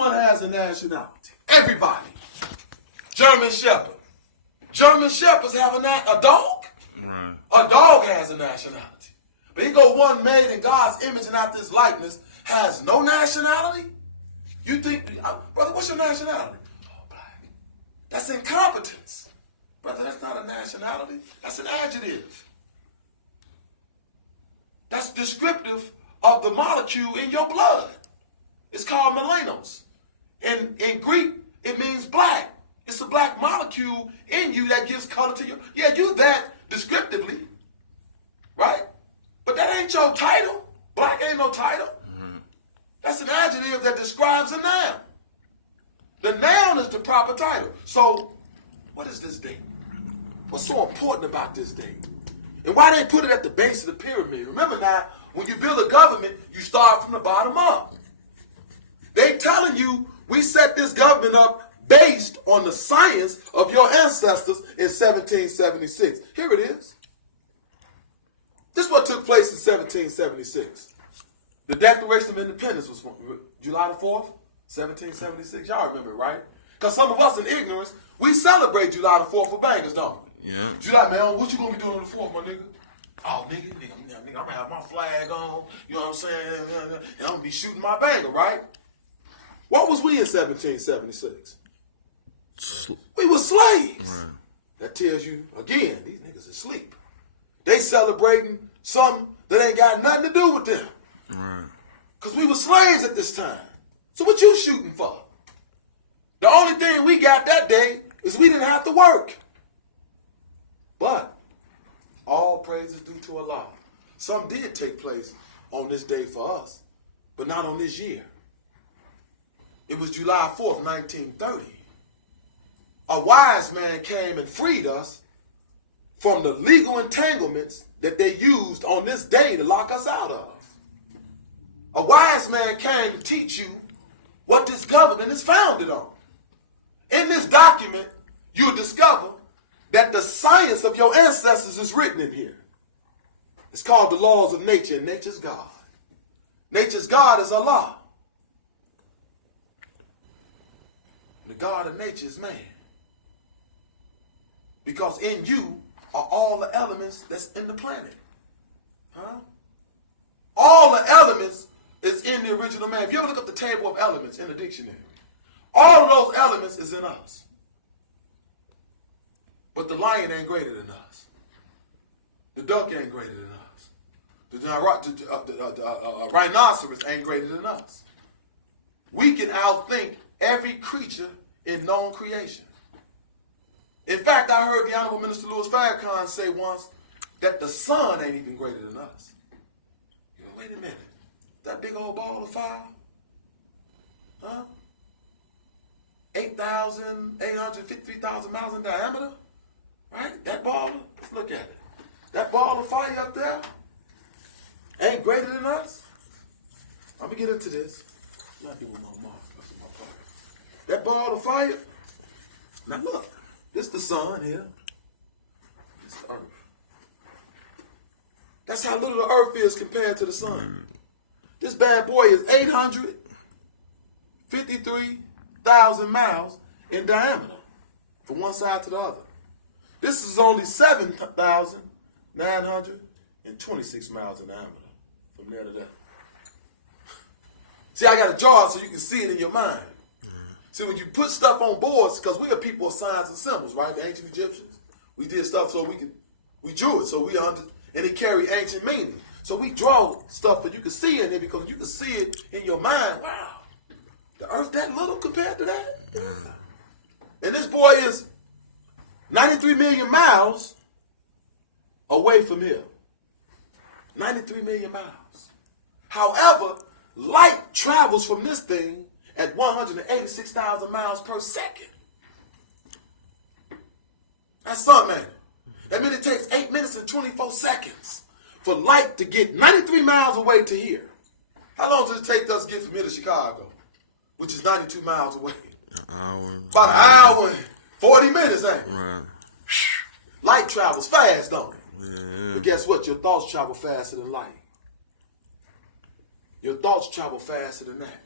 Everyone has a nationality. Everybody. German Shepherd. German Shepherds have a dog. Right. A dog has a nationality. But he go one made in God's image and after his likeness has no nationality? You think, brother, what's your nationality? Oh, black. That's incompetence. Brother, that's not a nationality. That's an adjective. That's descriptive of the molecule in your blood. It's called melanos. In Greek, it means black. It's a black molecule in you that gives color to you. Yeah, you that descriptively, right? But that ain't your title. Black ain't no title. Mm-hmm. That's an adjective that describes a noun. The noun is the proper title. So, what is this date? What's so important about this date? And why they put it at the base of the pyramid? Remember now, when you build a government, you start from the bottom up. They telling you we set this government up based on the science of your ancestors in 1776. Here it is. This is what took place in 1776. The Declaration of Independence was July the 4th, 1776. Y'all remember it, right? Because some of us in ignorance, we celebrate July the 4th for bangers, don't we? Yeah. July, man, what you gonna be doing on the 4th, my nigga? Oh, nigga, I'm gonna have my flag on, you know what I'm saying? And I'm gonna be shooting my banger, right? What was we in 1776? We were slaves. Right. That tells you, again, these niggas are asleep. They celebrating something that ain't got nothing to do with them. Right. Because we were slaves at this time. So what you shooting for? The only thing we got that day is we didn't have to work. But all praise is due to Allah. Some did take place on this day for us, but not on this year. It was July 4th, 1930. A wise man came and freed us from the legal entanglements that they used on this day to lock us out of. A wise man came to teach you what this government is founded on. In this document, you'll discover that the science of your ancestors is written in here. It's called the laws of nature, and nature's God. Nature's God is Allah. The God of nature is man. Because in you are all the elements that's in the planet. Huh? All the elements is in the original man. If you ever look up the table of elements in the dictionary, all of those elements is in us. But the lion ain't greater than us. The duck ain't greater than us. The rhinoceros ain't greater than us. We can outthink every creature in known creation. In fact, I heard the Honorable Minister Louis Farrakhan say once that the sun ain't even greater than us. You know, wait a minute. That big old ball of fire? Huh? 8,853,000 miles in diameter? Right? That ball, let's look at it. That ball of fire up there ain't greater than us? Let me get into this. Not doing no more. That ball of fire. Now look, this the sun here. This the earth. That's how little the earth is compared to the sun. This bad boy is 853,000 miles in diameter from one side to the other. This is only 7,926 miles in diameter from there to there. See, I got to draw it so you can see it in your mind. See, when you put stuff on boards, because we are people of signs and symbols, right? The ancient Egyptians, we did stuff so we drew it, so and it carried ancient meaning. So we draw stuff that you can see in it because you can see it in your mind. Wow, the earth that little compared to that? Yeah. And this boy is 93 million miles away from here. 93 million miles. However, light travels from this thing at 186,000 miles per second. That's something, man. That means it takes 8 minutes and 24 seconds for light to get 93 miles away to here. How long does it take us to get from here to Chicago, which is 92 miles away? An hour. About an hour and 40 minutes, ain't it? Right. Light travels fast, don't it? Yeah. But guess what? Your thoughts travel faster than light. Your thoughts travel faster than that.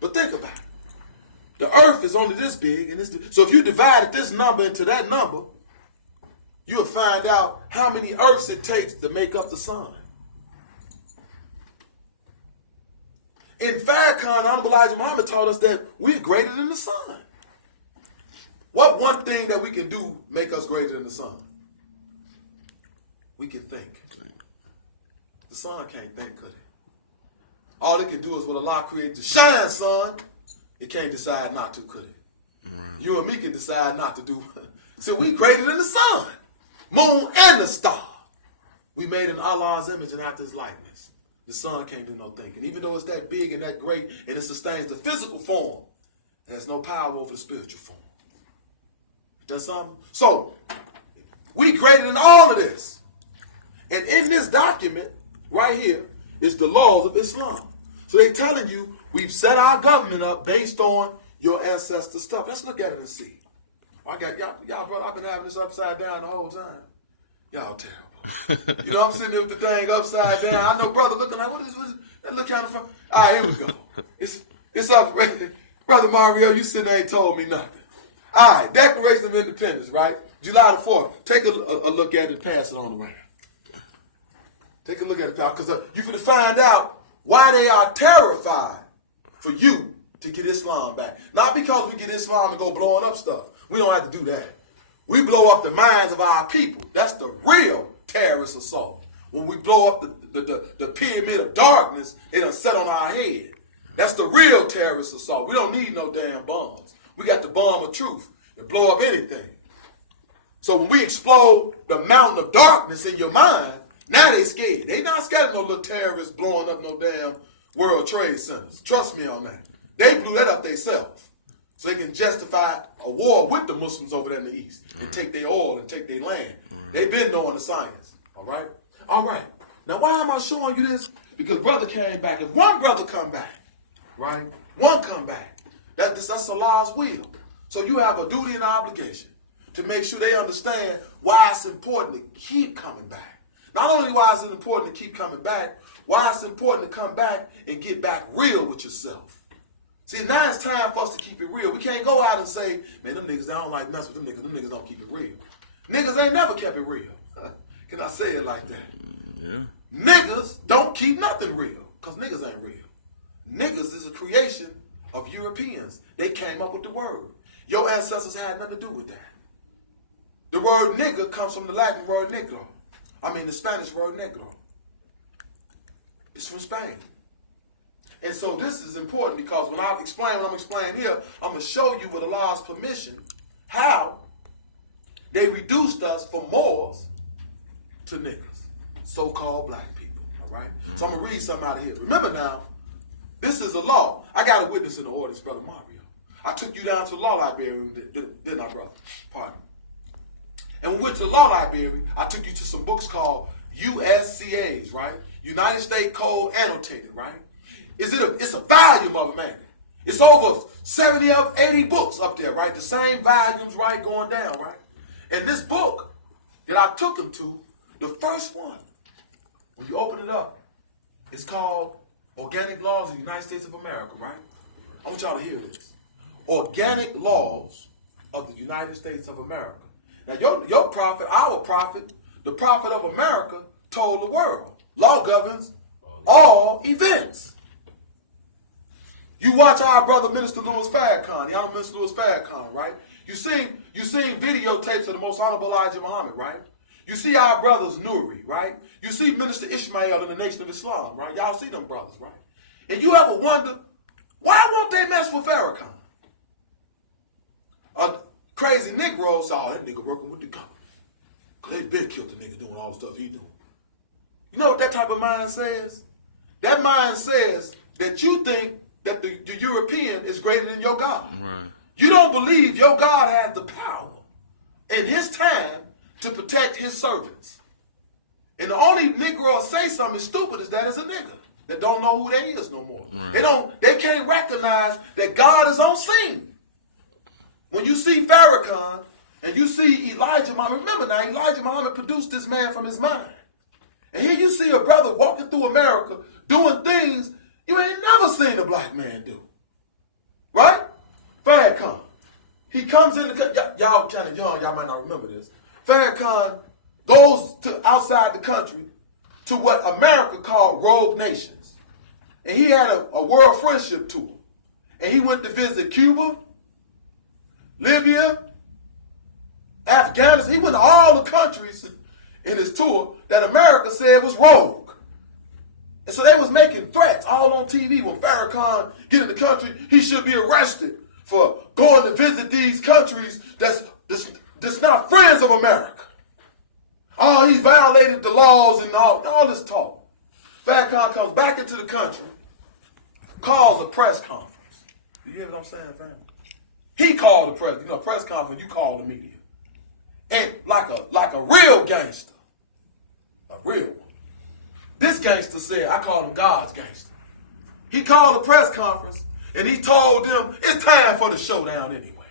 But think about it. The earth is only this big, and so if you divided this number into that number, you'll find out how many earths it takes to make up the sun. In Farrakhan, Honorable Elijah Muhammad taught us that we're greater than the sun. What one thing that we can do make us greater than the sun? We can think. The sun can't think, could it? All it can do is what Allah created to shine, son. It can't decide not to, could it? You and me can decide not to do. So we greater than the sun, moon, and the star. We made in Allah's image and after his likeness. The sun can't do no thinking. Even though it's that big and that great and it sustains the physical form, it has no power over the spiritual form. That's something? So, we greater than all of this. And in this document, right here, is the laws of Islam. So they're telling you, we've set our government up based on your ancestor stuff. Let's look at it and see. I got y'all, brother, I've been having this upside down the whole time. Y'all terrible. You know, I'm sitting there with the thing upside down. I know brother looking like, what is that look kind of fun? All right, here we go. It's up. Brother Mario, you sitting there ain't told me nothing. All right, Declaration of Independence, right? July the 4th. Take a look at it and pass it on around. Take a look at it, pal, because you're going to find out why they are terrified for you to get Islam back. Not because we get Islam and go blowing up stuff. We don't have to do that. We blow up the minds of our people. That's the real terrorist assault. When we blow up the pyramid of darkness, it done set on our head. That's the real terrorist assault. We don't need no damn bombs. We got the bomb of truth to blow up anything. So when we explode the mountain of darkness in your mind, now they scared. They not scared of no little terrorists blowing up no damn World Trade Centers. Trust me on that. They blew that up themselves. So they can justify a war with the Muslims over there in the East and take their oil and take their land. They've been knowing the science. All right? All right. Now why am I showing you this? Because brother came back. If one brother come back, right? One come back. That's Allah's will. So you have a duty and obligation to make sure they understand why it's important to keep coming back. Not only why is it important to keep coming back, why it's important to come back and get back real with yourself. See, now it's time for us to keep it real. We can't go out and say, man, them niggas, I don't like mess with them niggas. Them niggas don't keep it real. Niggas ain't never kept it real. Can I say it like that? Yeah. Niggas don't keep nothing real because niggas ain't real. Niggas is a creation of Europeans. They came up with the word. Your ancestors had nothing to do with that. The word nigga comes from the Latin word negro. The Spanish word negro. It's from Spain. And so this is important because when I explain what I'm explaining here, I'm going to show you with Allah's permission how they reduced us from Moors to niggas, so-called black people, all right? So I'm going to read something out of here. Remember now, this is a law. I got a witness in the audience, Brother Mario. I took you down to the law library, didn't I, brother? Pardon. And when we went to the law library, I took you to some books called USCAs, right? United States Code Annotated, right? It's a volume of it, man. It's over 70 of 80 books up there, right? The same volumes, right, going down, right? And this book that I took him to, the first one, when you open it up, it's called Organic Laws of the United States of America, right? I want y'all to hear this. Organic Laws of the United States of America. Now, your prophet, our prophet, the prophet of America, told the world, law governs all events. You watch our brother Minister Louis Farrakhan, the Honorable Minister Louis Farrakhan, right? You seen videotapes of the Most Honorable Elijah Muhammad, right? You see our brothers Nuri, right? You see Minister Ishmael in the Nation of Islam, right? Y'all see them brothers, right? And you ever wonder, why won't they mess with Farrakhan? A crazy Negro saw that nigga working with the government. Because they been killed the nigga doing all the stuff he doing. You know what that type of mind says? That mind says that you think that the European is greater than your God. Right. You don't believe your God has the power in his time to protect his servants. And the only Negro say something stupid is that is a nigga that don't know who they is no more. Right. They can't recognize that God is on scene. When you see Farrakhan and you see Elijah Muhammad, remember now, Elijah Muhammad produced this man from his mind. And here you see a brother walking through America doing things you ain't never seen a black man do. Right? Farrakhan. He comes in the y'all kind of young, y'all might not remember this. Farrakhan goes to outside the country to what America called rogue nations. And he had a world friendship tour. And he went to visit Cuba, Libya, Afghanistan. He went to all the countries in his tour that America said was rogue. And so they was making threats all on TV. When Farrakhan get in the country, he should be arrested for going to visit these countries that's not friends of America. Oh, he violated the laws and all this talk. Farrakhan comes back into the country, calls a press conference. You hear what I'm saying, fam? He called the press. You know, press conference, you call the media. And like a real gangster, a real one. This gangster said, I call him God's gangster. He called a press conference and he told them it's time for the showdown anyway.